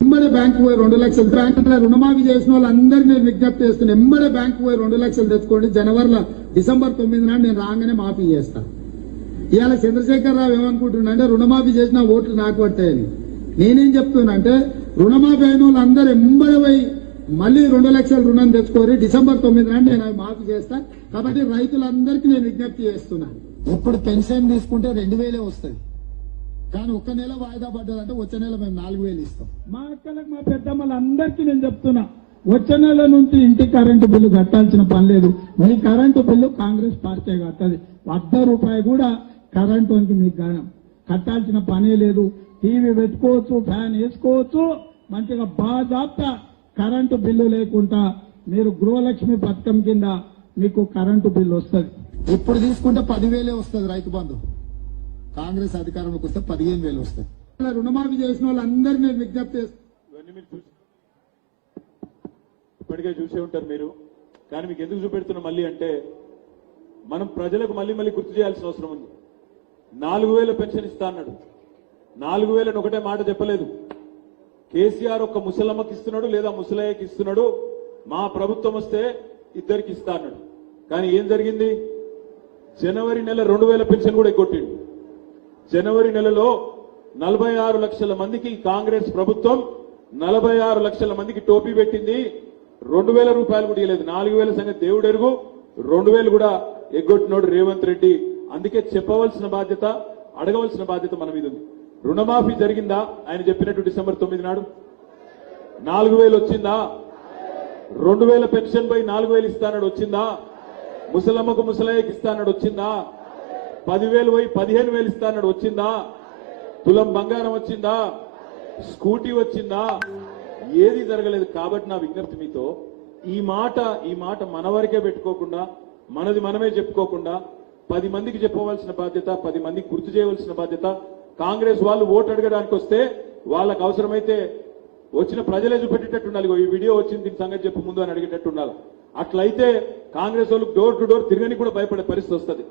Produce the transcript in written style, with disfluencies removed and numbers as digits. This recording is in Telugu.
ఎంబడే బ్యాంకు పోయి 2 లక్షలు బ్యాంకులో రుణమాఫీ చేసిన వాళ్ళందరికీ నేను విజ్ఞప్తి చేస్తున్నా. ఎంబడే బ్యాంకు పోయి 2 లక్షలు తెచ్చుకోండి. జనవరిలో డిసెంబర్ 9 నాడు నేను రాగానే మాఫీ చేస్తాను. ఇవాళ చంద్రశేఖరరావు ఏమనుకుంటున్నా అంటే రుణమాఫీ చేసిన ఓట్లు నాకు పట్టాయని. నేనేం చెప్తున్నా అంటే రుణమాఫీ అయిన వాళ్ళందరూ ఎంబడే పోయి మళ్ళీ 2 లక్షల రుణం తెచ్చుకోరి. డిసెంబర్ 9 నాడు నేను అవి మాఫీ చేస్తా. కాబట్టి రైతులందరికీ నేను విజ్ఞప్తి చేస్తున్నా. ఇప్పుడు పెన్షన్ తీసుకుంటే 2000 వస్తుంది, కానీ ఒక్క నెల వాయిదా పడ్డదంటే వచ్చే నెల మేము 4000 ఇస్తాం. మా అక్కలకు మా పెద్దమ్మలందరికీ నేను చెప్తున్నా, వచ్చే నెల నుంచి ఇంటి కరెంటు బిల్లు కట్టాల్సిన పని లేదు. మీ కరెంటు బిల్లు కాంగ్రెస్ పార్టీ కట్టది. ₹1 కూడా కరెంటు మీకు కట్టాల్సిన పనే లేదు. టీవీ పెట్టుకోవచ్చు, ఫ్యాన్ వేసుకోవచ్చు, మంచిగా బాజాప్తా కరెంటు బిల్లు లేకుండా మీరు గృహలక్ష్మి పథకం కింద మీకు కరెంటు బిల్లు వస్తుంది. ఇప్పుడు తీసుకుంటే 10,000 వస్తుంది రైతు బంధు. కాంగ్రెస్ అధికారంలోకి వస్తే 15,000 వస్తుంది. రుణమాఫీ చేసిన వాళ్ళందరినీ నేను విజ్ఞప్తి చేస్తాను. ఇప్పటికే చూసే ఉంటారు మీరు, కానీ మీకు ఎందుకు చూపెడుతున్నా మళ్ళీ అంటే మనం ప్రజలకు మళ్ళీ గుర్తు చేయాల్సిన అవసరం ఉంది. 4,000 పెన్షన్ ఇస్తా అన్నాడు. 4,000 ఒకటే మాట చెప్పలేదు. కేసీఆర్ ఒక్క ముసలమ్మకి ఇస్తున్నాడు, లేదా ముసలయ్యకి ఇస్తున్నాడు, మా ప్రభుత్వం వస్తే ఇద్దరికి ఇస్తా అన్నాడు. కానీ ఏం జరిగింది? జనవరి నెల 2,000 పెన్షన్ కూడా ఎగ్గొట్టిండు. జనవరి నెలలో 46 లక్షల మందికి కాంగ్రెస్ ప్రభుత్వం 46 లక్షల మందికి టోపీ పెట్టింది. 2,000 రూపాయలు కూడా ఇవ్వలేదు. 4,000 సంగతి దేవుడు ఎరుగు, 2,000 కూడా ఎగ్గొట్టినోడు రేవంత్ రెడ్డి. అందుకే చెప్పవలసిన బాధ్యత, అడగవలసిన బాధ్యత మన మీద ఉంది. రుణమాఫీ జరిగిందా? ఆయన చెప్పినట్టు డిసెంబర్ 9 నాడు 4,000 వచ్చిందా? 2,000 పెన్షన్ పై 4,000 ఇస్తానడు వచ్చిందా? ముసలమ్మకు ముసలయ్యకి ఇస్తానడు వచ్చిందా? 10,000 పోయి 15,000 ఇస్తానడు వచ్చిందా? తులం బంగారం వచ్చిందా? స్కూటీ వచ్చిందా? ఏది జరగలేదు. కాబట్టి నా విజ్ఞప్తి మీతో, ఈ మాట మన వరకే పెట్టుకోకుండా, మనది మనమే చెప్పుకోకుండా 10 మందికి చెప్పవలసిన బాధ్యత, 10 మందికి గుర్తు చేయవలసిన బాధ్యత. కాంగ్రెస్ వాళ్ళు ఓటు అడగడానికి వస్తే వాళ్ళకు అవసరమైతే వచ్చిన ప్రజలే చూపెట్టేటట్టుండాలి. ఈ వీడియో వచ్చింది, దీని సంగతి చెప్పు ముందు అని అడిగేటట్టుండాలి. అట్లయితే కాంగ్రెస్ వాళ్ళు డోర్ టు డోర్ తిరగని కూడా భయపడే పరిస్థితి వస్తుంది.